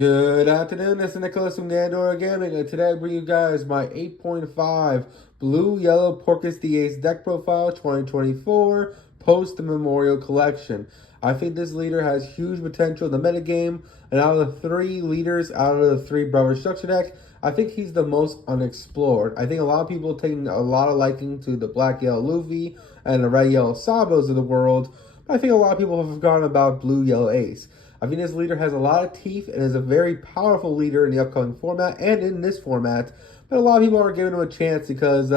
Good afternoon, this is Nicholas from Gandora Gaming, and today I bring you guys my 8.5 Blue Yellow Portgas D.Ace Deck Profile 2024 Post-Memorial Collection. I think this leader has huge potential in the metagame, and out of the three leaders, out of the three Brother Structure deck, I think he's the most unexplored. I think a lot of people are taking a lot of liking to the Black Yellow Luffy and the Red Yellow Sabos of the world, but I think a lot of people have forgotten about Blue Yellow Ace. I think this leader has a lot of teeth and is a very powerful leader in the upcoming format and in this format. But a lot of people aren't giving him a chance because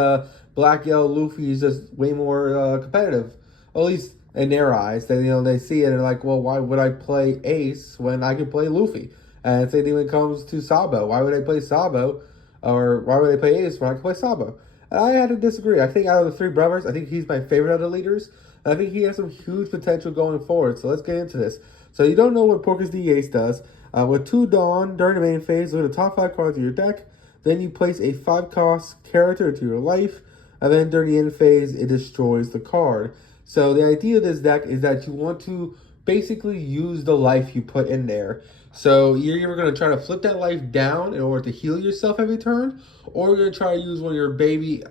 Black Yellow Luffy is just way more competitive. At least in their eyes. They see it and they're like, well, why would I play Ace when I can play Luffy? And same thing when it comes to Sabo. Why would I play Sabo? Or why would I play Ace when I can play Sabo? And I had to disagree. I think out of the three brothers, I think he's my favorite of the leaders. And I think he has some huge potential going forward. So let's get into this. So you don't know what Portgas D.Ace does. With 2 Dawn, during the main phase, look at the top 5 cards of your deck. Then you place a 5-cost character into your life. And then during the end phase, it destroys the card. So the idea of this deck is that you want to basically use the life you put in there. So you're either going to try to flip that life down in order to heal yourself every turn, or you're going to try to use one of your baby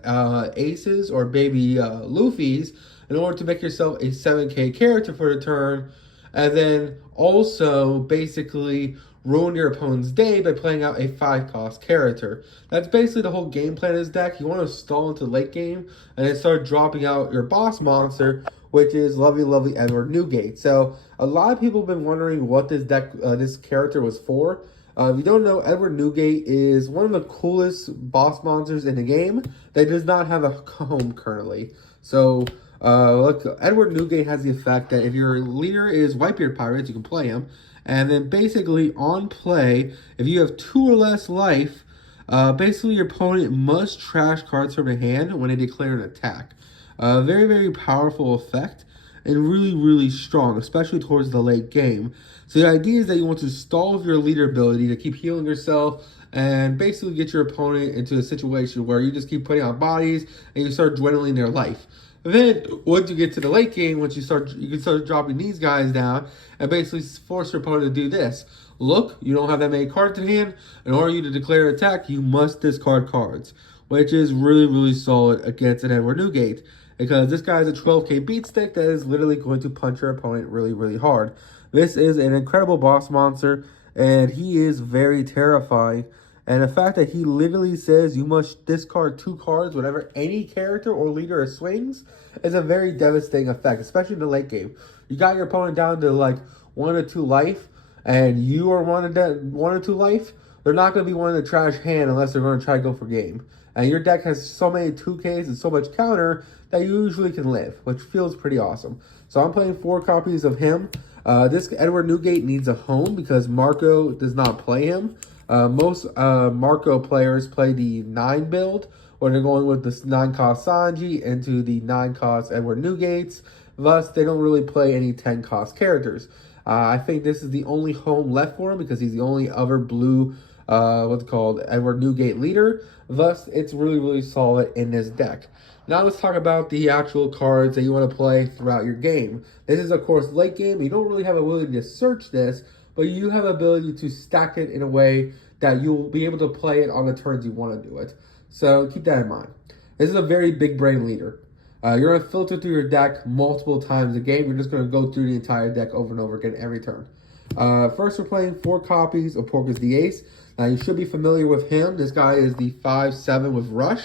aces or baby Luffys in order to make yourself a 7k character for the turn, and then also basically ruin your opponent's day by playing out a 5-cost character. That's basically the whole game plan of this deck. You want to stall into late game and then start dropping out your boss monster, which is lovely Edward Newgate. So a lot of people have been wondering what this deck, this character was for. If you don't know, Edward Newgate is one of the coolest boss monsters in the game that does not have a home currently. So look, Edward Newgate has the effect that if your leader is Whitebeard Pirates, you can play him. And then basically on play, if you have 2 or less life, basically your opponent must trash cards from the hand when they declare an attack. Very powerful effect and really strong, especially towards the late game. So the idea is that you want to stall with your leader ability to keep healing yourself and basically get your opponent into a situation where you just keep putting out bodies and you start dwindling their life. Then, once you get to the late game, you can start dropping these guys down and basically force your opponent to do this. Look, you don't have that many cards in hand. In order you to declare an attack, you must discard cards, which is really solid against an Edward Newgate, because this guy is a 12k beat stick that is literally going to punch your opponent really hard. This is an incredible boss monster, and he is very terrifying. And the fact that he literally says you must discard 2 cards whenever any character or leader swings is a very devastating effect, especially in the late game. You got your opponent down to like 1 or 2 life, and you are 1 or 2 life. They're not going to be one in the trash hand unless they're going to try to go for game. And your deck has so many 2Ks and so much counter that you usually can live, which feels pretty awesome. So I'm playing 4 copies of him. This Edward Newgate needs a home because Marco does not play him. Most Marco players play the 9 build, where they're going with this 9-cost Sanji into the 9-cost Edward Newgates. Thus, they don't really play any 10-cost characters. I think this is the only home left for him because he's the only other blue, Edward Newgate leader. Thus, it's really solid in this deck. Now let's talk about the actual cards that you want to play throughout your game. This is, of course, late game. You don't really have ability to search this, but you have ability to stack it in a way that you'll be able to play it on the turns you want to do it. So keep that in mind. This is a very big brain leader. You're going to filter through your deck multiple times a game. You're just going to go through the entire deck over and over again every turn. First, we're playing 4 copies of Portgas D.Ace. Now, you should be familiar with him. This guy is the 5/7 with Rush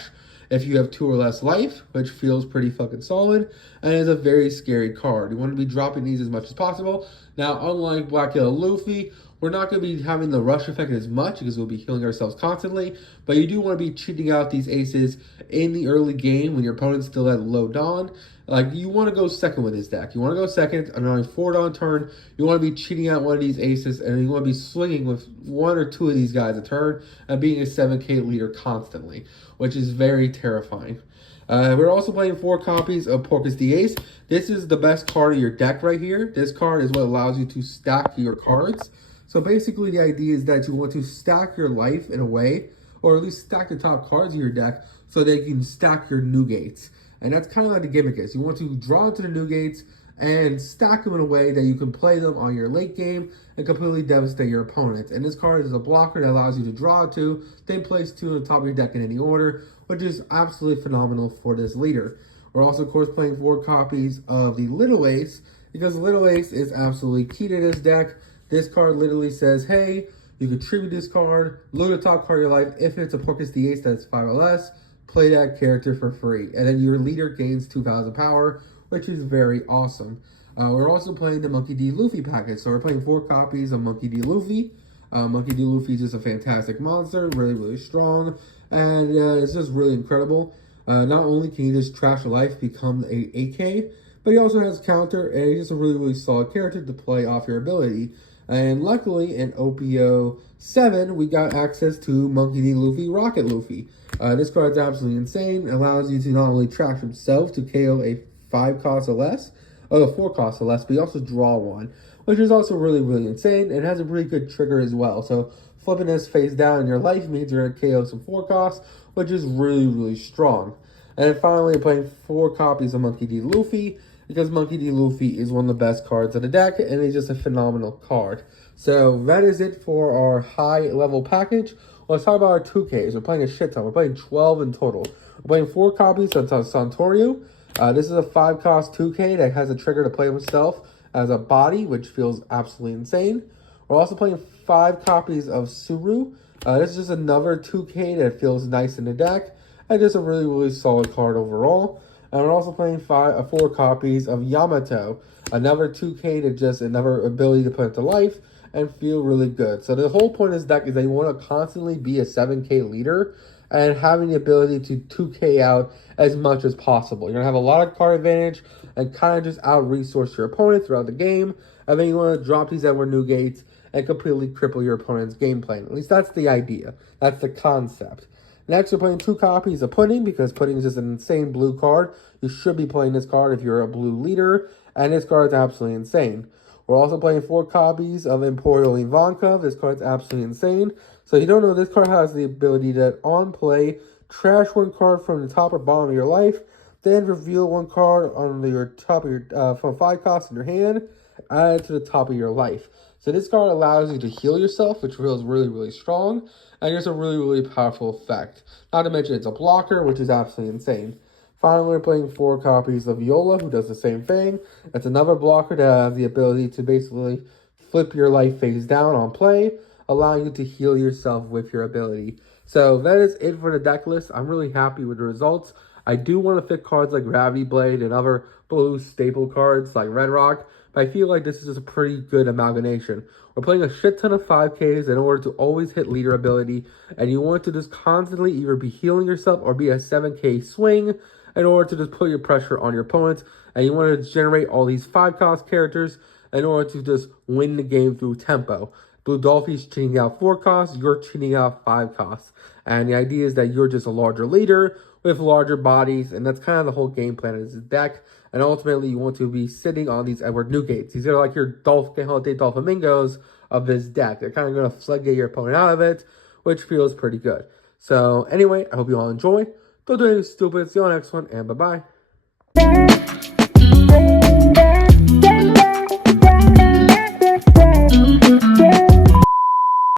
if you have 2 or less life, which feels pretty fucking solid, and is a very scary card. You want to be dropping these as much as possible. Now, unlike Black Yellow Luffy, we're not going to be having the rush effect as much because we'll be healing ourselves constantly, but you do want to be cheating out these aces in the early game when your opponent's still at low dawn. Like, you want to go second with this deck. You want to go second, and on a 4 dawn turn, you want to be cheating out one of these aces, and you want to be swinging with 1 or 2 of these guys a turn and being a 7k leader constantly, which is very terrifying. We're also playing 4 copies of Portgas D.Ace. This is the best card of your deck right here. This card is what allows you to stack your cards. So basically the idea is that you want to stack your life in a way, or at least stack the top cards of your deck so that you can stack your Newgates. And that's kind of like the gimmick is. You want to draw into the Newgates and stack them in a way that you can play them on your late game and completely devastate your opponents. And this card is a blocker that allows you to draw 2, then place 2 on the top of your deck in any order, which is absolutely phenomenal for this leader. We're also, of course, playing 4 copies of the Little Ace, because Little Ace is absolutely key to this deck. This card literally says, hey, you can tribute this card, load the top card of your life. If it's a Portgas D.Ace that's 5 or less, play that character for free. And then your leader gains 2,000 power, which is very awesome. We're also playing the Monkey D. Luffy package. So we're playing 4 copies of Monkey D. Luffy. Monkey D. Luffy is just a fantastic monster, really, really strong. And it's just really incredible. Not only can he just trash a life, become a AK, but he also has counter, and he's just a really, really solid character to play off your ability. And luckily, in OP07, we got access to Monkey D. Luffy, Rocket Luffy. This card's absolutely insane. It allows you to not only trash himself to KO a 5 cost or less, or a 4 cost or less, but you also draw 1, which is also really, really insane. It has a really good trigger as well. So flipping this face down in your life means you're going to KO some 4 costs, which is really, really strong. And then finally, playing 4 copies of Monkey D. Luffy, because Monkey D. Luffy is one of the best cards of the deck, and he's just a phenomenal card. So that is it for our high-level package. Let's talk about our 2Ks. We're playing a shit ton. We're playing 12 in total. We're playing 4 copies of Santorio. This is a 5-cost 2K that has a trigger to play himself as a body, which feels absolutely insane. We're also playing 5 copies of Suru. This is just another 2K that feels nice in the deck, and just a really, really solid card overall. And we're also playing 4 copies of Yamato, another 2K to just another ability to put into life and feel really good. So the whole point of this deck is that you want to constantly be a 7K leader and having the ability to 2K out as much as possible. You're going to have a lot of card advantage and kind of just out-resource your opponent throughout the game. And then you want to drop these Edward Newgates and completely cripple your opponent's game plan. At least that's the idea. That's the concept. Next, we're playing 2 copies of Pudding, because Pudding is just an insane blue card. You should be playing this card if you're a blue leader, and this card is absolutely insane. We're also playing 4 copies of Imperial Ivankov. This card's absolutely insane. So if you don't know, this card has the ability that on play, trash 1 card from the top or bottom of your life, then reveal 1 card on your top of your from 5 costs in your hand, add it to the top of your life. So this card allows you to heal yourself, which feels really, really strong, and it's a really, really powerful effect. Not to mention it's a blocker, which is absolutely insane. Finally, we're playing 4 copies of Yola, who does the same thing. It's another blocker that has the ability to basically flip your life face down on play, allowing you to heal yourself with your ability. So that is it for the deck list. I'm really happy with the results. I do want to fit cards like Gravity Blade and other blue staple cards like Red Rock, but I feel like this is just a pretty good amalgamation. We're playing a shit ton of 5Ks in order to always hit leader ability, and you want to just constantly either be healing yourself or be a 7K swing in order to just put your pressure on your opponents, and you want to generate all these 5-cost characters in order to just win the game through tempo. Blue Dolphy's cheating out 4 costs, you're cheating out 5 costs. And the idea is that you're just a larger leader with larger bodies, and that's kind of the whole game plan of this deck. And ultimately, you want to be sitting on these Edward Newgates. These are like your Dolphamingos of this deck. They're kind of going to floodgate your opponent out of it, which feels pretty good. So anyway, I hope you all enjoy. Don't do anything stupid. See you on the next one, and bye-bye.